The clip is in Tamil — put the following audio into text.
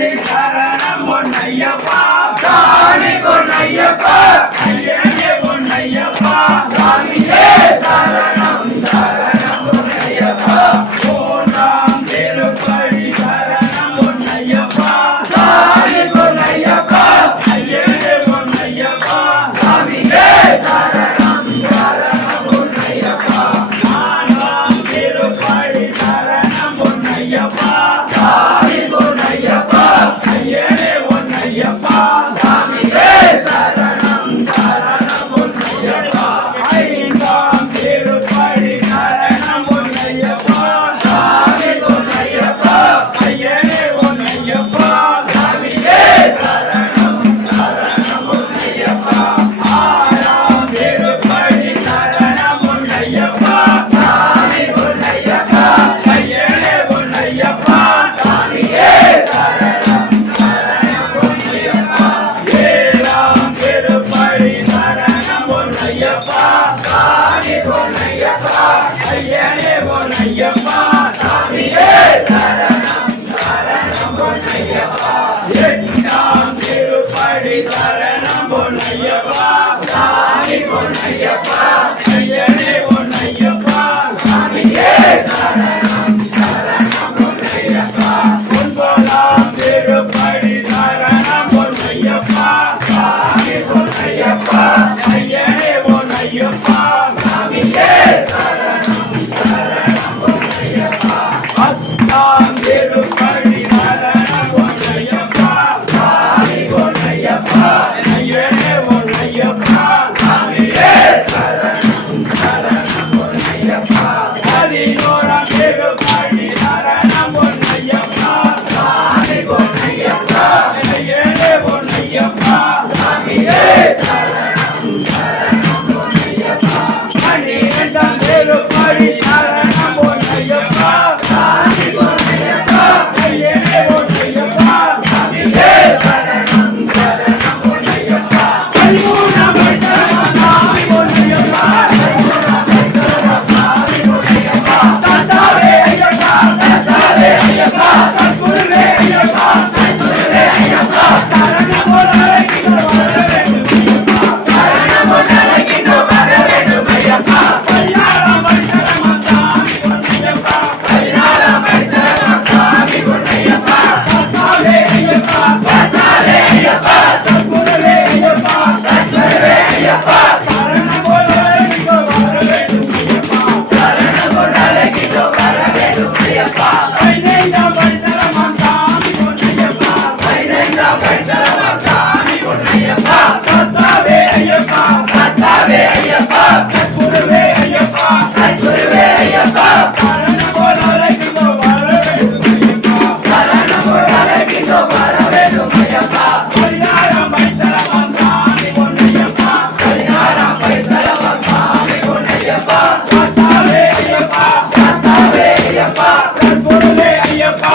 படி சரணம் பொன்னையப்பா சாமி பொன்னையப்பா ஐயனே பொன்னையப்பா சாமியே சரணம் சரணம் பொன்னையப்பா மூன்றாம் திருப்படி சரணம் பொன்னையப்பா சாமி பொன்னையப்பா ஐயனே பொன்னையப்பா சாமியே சரணம் சரணம் பொன்னையப்பா நான்காம் திருப்படி சரணம் பொன்னையப்பா சாமி பொன்னையப்பா ஐயனே பொன்னையப்பா சாமியே சரணம் சரணம் பொன்னையப்பா ஐந்தாம் திருப்படி சரணம் பொன்னையப்பா சாமி பொன்னையப்பா ஐயனே பொன்னையப்பா சாமியே சரணம் சரணம் பொன்னையப்பா ஆறாம் திருப்படி சரணம் பொன்னையப்பா சாமி பொன்னையப்பா ஐயனே பொன்னையப்பா சாமியே சரணம் சரணம் பொன்னையப்பா ஏழாம் திருப்படி சரணம் பொன்னையப்பா சாமி பொன்னையப்பா ஐயனே பொன்னையப்பா சாமியே சரணம் சரணம் பொன்னையப்பா எட்டாம் திருப்படி சரணம் பொன்னையப்பா சாமி பொன்னையப்பா ஐயனே பொன்னையப்பா சாமியே சரணம் சரணம் பொன்னையப்பா ஒன்பதாம் திருப்படி சரணம் பொன்னையப்பா சாமி பொன்னையப்பா ஐயனே பொன்னையப்பா சாமியே சரணம் சரணம் பொன்னையப்பா பத்தாம் திருப்படி சரணம் பொன்னையப்பா சாமி பொன்னையப்பா ஐயனே பொன்னையப்பா சாமியே சரணம் சரணம் பொன்னையப்பா பதினோராம் திருப்படி சரணம் பொன்னையப்பா சாமி பொன்னையப்பா ஐயனே பொன்னையப்பா சாமியே சரணம் சரணம் பொன்னையப்பா பன்னிரண்டாம் திருப்படி சரணம் பொன்னையப்பா சாமி பொன்னையப்பா ஐயனே பொன்னையப்பா சாமியே சரணம் சரணம் பொன்னையப்பா பதிமூணாம் சாமி பொன்னையப்பா தாத்தாவே ஐயப்பா தற்குருவே ஐயப்பா சரணம் பொன்னையப்பா சரணம் வர வேண்டும் ஐயப்பா பதினாறாம் படி சரணம் சாமி பொன்னையப்பா பதினாறாம் படி சரணம் சாமி பொன்னையப்பா தாத்தாவே ஐயப்பா தற்குருவே ஐயப்பா சரணம் வர வேண்டும் ஐயப்பா சரணம் வர வேண்டும் ஐயப்பா பதினைந்தாம் படி சரணம் சாமி பொன்னையப்பா பதினைந்தாம் படி சரணம் சாமி பொன்னையப்பா தாத்தாவே ஐயப்பா தற்குருவே ஐயப்பா சரணம் வர வேண்டும் ஐயப்பா பதினாறாம் படி சரணம் சாமி பொன்னையப்பா பதினாறாம் படி சரணம் சாமி பொன்னையப்பா தாத்தாவே ஐயப்பா தற்குருவே ஐயப்பா